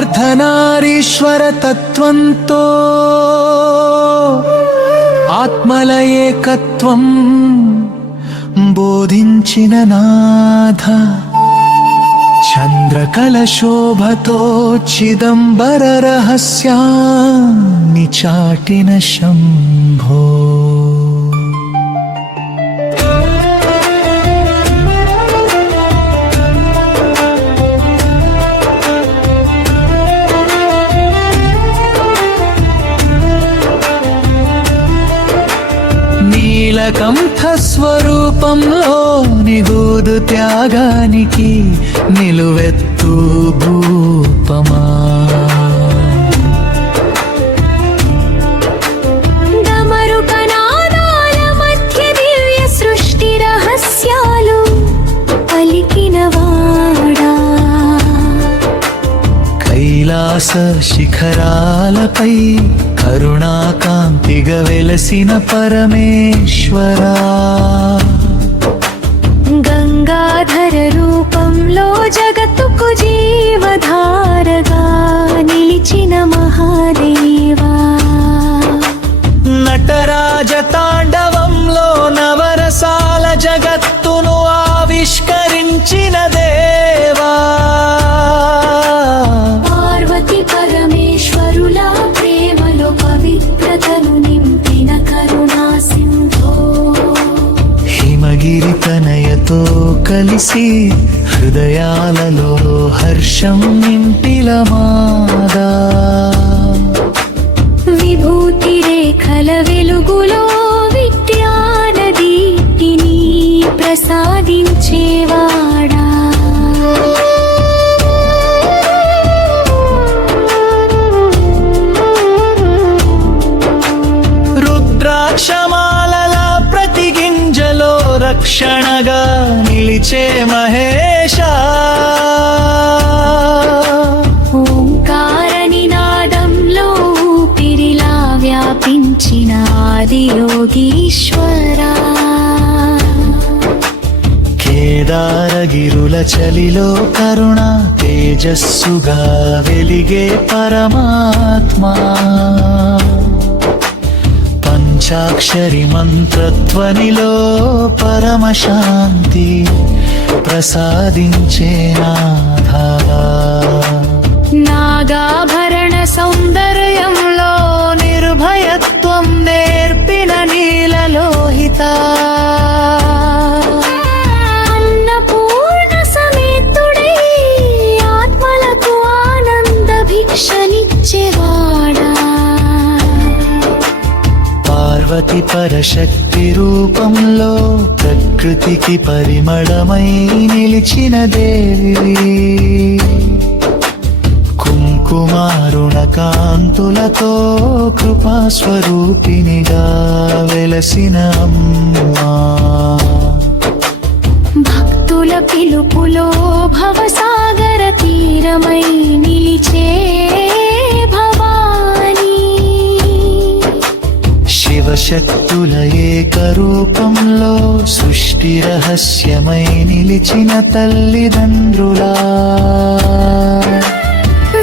అర్ధనారీశ్వర తత్వంతో ఆత్మల ఏకత్వం బోధించిన నాథ, చంద్రకళ శోభతో చిదంబర రహస్యాన్ని చాటిన శంభో. నీలకంఠ స్వరూపంలో నిగూదు త్యాగానికి నిలువెత్తు భూపమా. డమరుకనాదాల మధ్య దివ్య సృష్టి రహస్యాలు పలికినవాడా, కైలాస శిఖరాలపై కరుణాకాంతిగా వెలసిన పరమేశ్వరా. గంగాధర రూపంలో జగత్తుకు జీవధారగా నిలిచిన మహాదేవా, నటరాజ తాండవంలో నవరసాల జగత్తును ఆవిష్కరించిన దేవా. పార్వతి పరమేశ్వరుల ప్రేమలో పవిత్రతను నింపిన కరుణా సింధో, హిమగిరి తనయతో కలిసి హృదయాలలో హర్షం నింపిల మాదా. విభూతి రేఖల వెలుగులో విద్యానదీప్తిని ప్రసాదించేవాడా, రుద్రాక్షమాలల ప్రతి గింజలో రక్షణగా నిలిచే మహేశా. ఓంకార నినాదంలో ఊపిరిలా వ్యాపించిన ఆది యోగీశ్వరా, కేదారగిరుల చలిలో కరుణ తేజస్సుగా వెలిగే పరమాత్మా. పంచాక్షరి మంత్రధ్వనిలో పరమశాంతి ప్రసాదించే నాథా. నాగాభరణ సౌందర్యంలో నిర్భయత్వం నేర్పిన నీలలోహిత. అన్నపూర్ణ సమేతుడై ఆత్మలకు ఆనంద భిక్షనిచ్చేవాడా, పార్వతి పరశక్తి రూపంలో ప్రకృతికి పరిమళమై నిలిచిన దేవి. కుంకుమారుణ కాంతులతో కృపాస్వరూపినిగా వెలసిన అమ్మా. భక్తుల పిలుపులో భవసాగర తీరమై నిలిచే భవానీ, శివశక్తుల ఏకరూపంలో సృష్టి రహస్యమై నిలిచిన తల్లిదండ్రులా.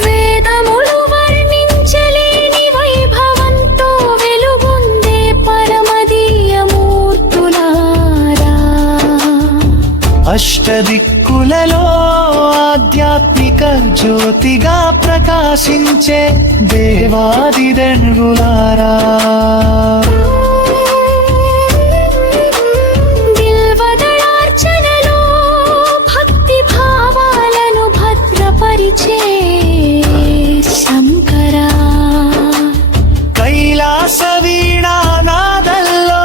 వేదములు వర్ణించలేని వైభవంతో వెలుగొందే పరమదీయమూర్తులారా, అష్టదిక్కులలో ఆధ్యాత్మిక జ్యోతిగా ప్రకాశించే దేవాదిదండ్రులారా. బిల్వదళార్చనలో భక్తి భావాలను భద్రపరిచే శంకరా, కైలాస వీణానాదల్లో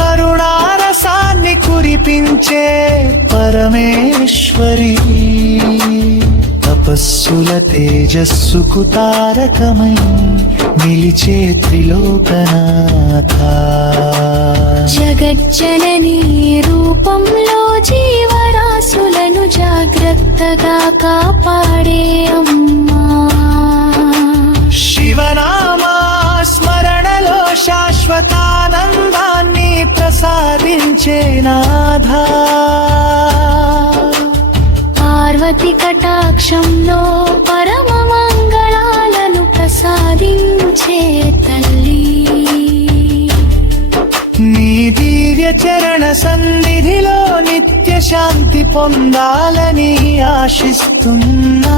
కరుణారసాన్ని కురిపించే పరమేశ్వరి. తపస్సుల తేజస్సుకు తారకమై నిలిచే త్రిలోకనాథ. జగజ్జనని రూపంలో జీవరాశులను జాగ్రత్తగా కాపాడే అమ్మా, శివనామా స్మరణలో శాశ్వతానందాన్ని ప్రసాదించే నాథా. పార్వతి కటాక్షంలో పరమ మంగళ కరుణించే తల్లి. నీ దివ్య చరణ సన్నిధిలో నిత్య శాంతి పొందాలని ఆశిస్తున్నా.